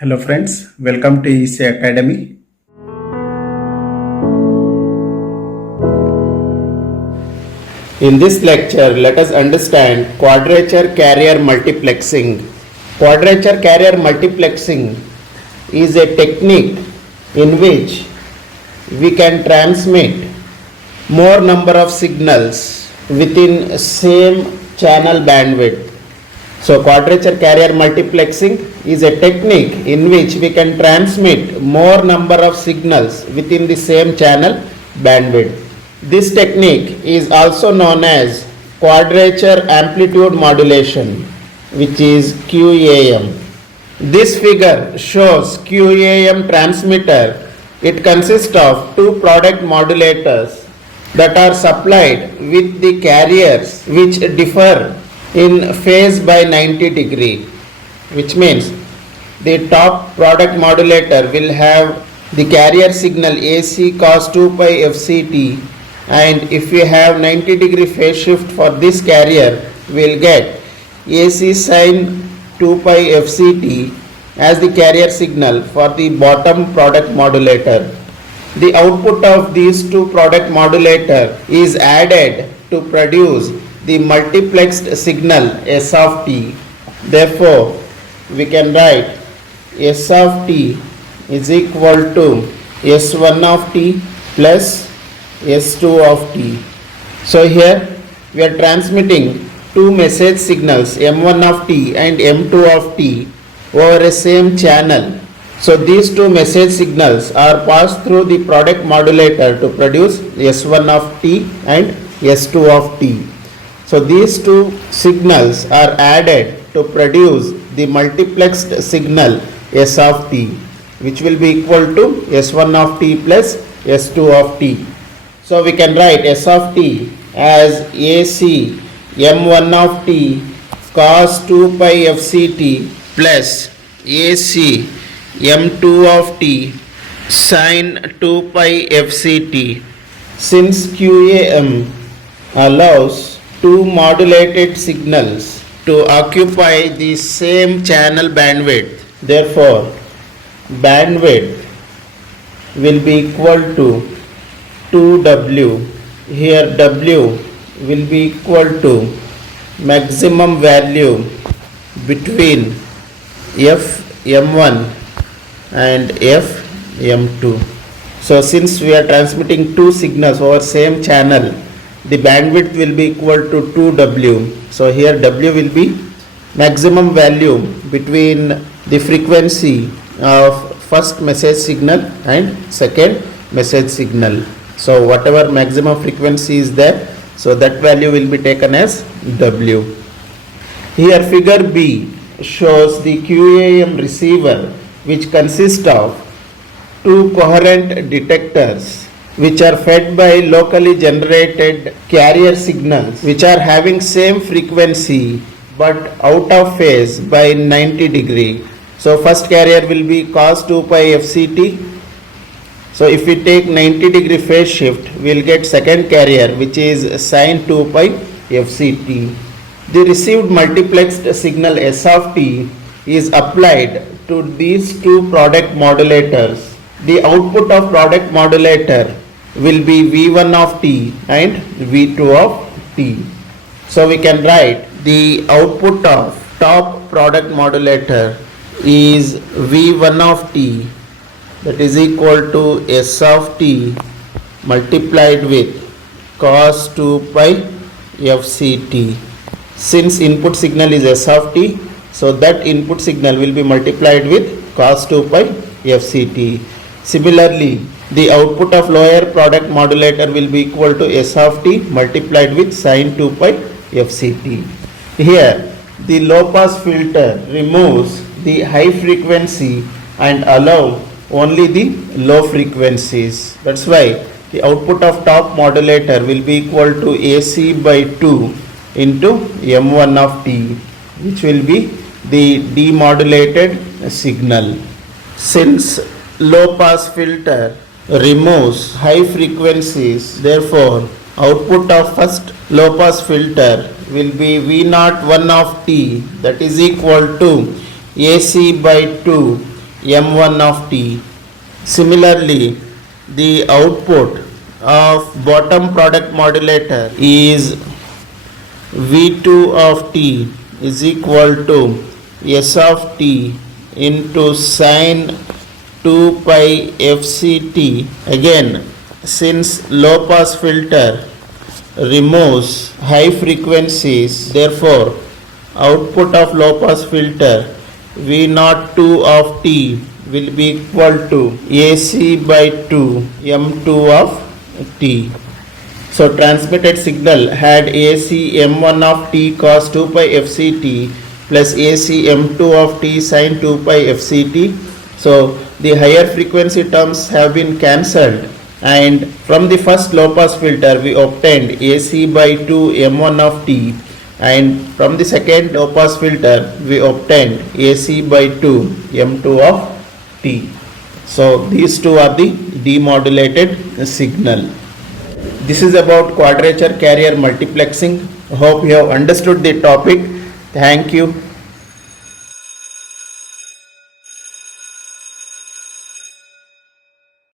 Hello friends, welcome to EC Academy. In this lecture, let us understand Quadrature Carrier Multiplexing. Quadrature Carrier Multiplexing is a technique in which we can transmit more number of signals within same channel bandwidth. So Quadrature Carrier Multiplexing is a technique in which we can transmit more number of signals within the same channel bandwidth. This technique is also known as Quadrature Amplitude Modulation, which is QAM. This figure shows QAM transmitter. It consists of two product modulators that are supplied with the carriers which differ in phase by 90 degree, which means the top product modulator will have the carrier signal AC cos 2 pi FCT, and if we have 90 degree phase shift for this carrier, we will get AC sin 2 pi FCT as the carrier signal for the bottom product modulator. The output of these two product modulator is added to produce the multiplexed signal S of t. Therefore, we can write S of t is equal to S1 of t plus S2 of t. So here we are transmitting two message signals M1 of t and M2 of t over a same channel. So these two message signals are passed through the product modulator to produce S1 of t and S2 of t. So these two signals are added to produce the multiplexed signal S of t, which will be equal to S1 of t plus S2 of t. So we can write S of t as AC M1 of t cos 2 pi FCT plus AC M2 of t sin 2 pi FCT. Since QAM allows two modulated signals to occupy the same channel bandwidth, therefore bandwidth will be equal to 2W. Here W will be equal to maximum value between FM1 and FM2. So since we are transmitting two signals over same channel, the bandwidth will be equal to 2W. So here W will be maximum value between the frequency of first message signal and second message signal. So whatever maximum frequency is there, so that value will be taken as W. Here figure B shows the QAM receiver, which consists of two coherent detectors which are fed by locally generated carrier signals which are having same frequency but out of phase by 90 degree. So first carrier will be cos 2 pi FCT. So if we take 90 degree phase shift, we will get second carrier which is sin 2 pi FCT. The received multiplexed signal S of t is applied to these two product modulators. The output of product modulator will be V1 of t and V2 of t. So we can write the output of top product modulator is V1 of t, that is equal to S of t multiplied with cos 2 pi FCT. Since input signal is S of t, so that input signal will be multiplied with cos 2 pi FCT. Similarly, the output of lower product modulator will be equal to S of t multiplied with sin 2 pi FCT. Here, the low pass filter removes the high frequency and allow only the low frequencies. That's why the output of top modulator will be equal to AC by 2 into M1 of t, which will be the demodulated signal. Since low pass filter removes high frequencies, therefore output of first low pass filter will be V01 of t, that is equal to AC by 2 m1 of t. Similarly, the output of bottom product modulator is v2 of t is equal to s of t into sine 2 pi fct. Again, since low pass filter removes high frequencies, therefore output of low pass filter v naught 2 of t will be equal to AC by 2 m2 of t. So transmitted signal had AC m1 of t cos 2 pi fct plus AC m2 of t sin 2 pi fct. So the higher frequency terms have been cancelled, and from the first low pass filter we obtained AC by 2 m1 of t, and from the second low pass filter we obtained AC by 2 m2 of t. So these two are the demodulated signal. This is about quadrature carrier multiplexing. Hope you have understood the topic. Thank you.